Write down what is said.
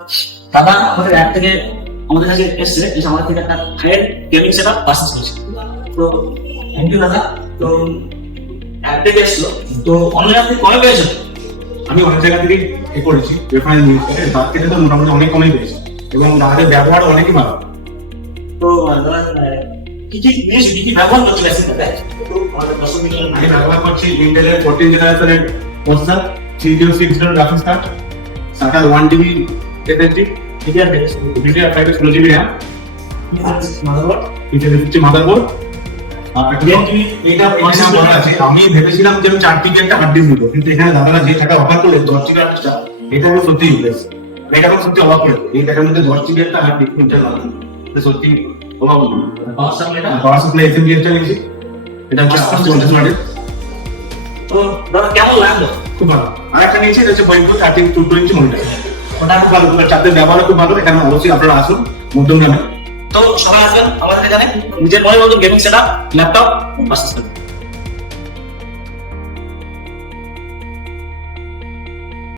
দাদা আমাদের অ্যাপ থেকে আমাদের কাছে এসছে, এসে আমাদের থেকে একটা হাইয়েন্ড গেমিং সেটআপ পারচেজ করেছে। তো থ্যাংক ইউ দাদা। তো অ্যাপ থেকে এসছো, তো অনলাইন আপনি কবে পেয়েছেন? আমি অনেক জায়গা থেকে এ করেছি রেফারেন্স নিউজ থেকে, তার থেকে তো মোটামুটি অনেক কমই পেয়েছি এবং তাদের ব্যবহার অনেকই ভালো। তো দাদা কি কি জিনিস কি কি ব্যবহার করছেন সেটাতে তো আমাদের দর্শক মিলে আমি ব্যবহার করছি ইন্টেলের 14 জেনারেশনের processor, 3060 graphics card, SATA 1TB SSD, DDR5 16GB RAM, motherboard motherboard. এটা পয়সা বলা আছে, আমি ভেবেছিলাম যে আমি 4GB একটা হার্ড ডিস্ক নিবো, কিন্তু এখানে দাদারা যে টাকা অফার করলে 10GB হার্ডটা, এটা আমি সত্যি ইউজ, এটা আমি সত্যি অবাক হয়ে এই টাকার মধ্যে 10GB একটা হার্ড ডিস্ক নিতে পারলাম, এটা সত্যি অবাক হলো। পাওয়ার সাপ্লাইটা পাওয়ার সাপ্লাই SMD টা নিয়েছি, এটা হচ্ছে 850 ওয়াটের। তো দাদা কেমন লাগলো? খুব ভালো। আর একটা নিয়েছি, এটা হচ্ছে বইপুর 13.2 ইঞ্চি মনিটর, ওটা খুব ভালো, চাপের ব্যবহার খুব ভালো। এখানে অবশ্যই আপনারা আসুন মধ্যম দামে। তো সবাই আসবেন আমাদের এখানে নিজের মনের মতো গেমিং সেটআপ ল্যাপটপ পারচেজ করতে।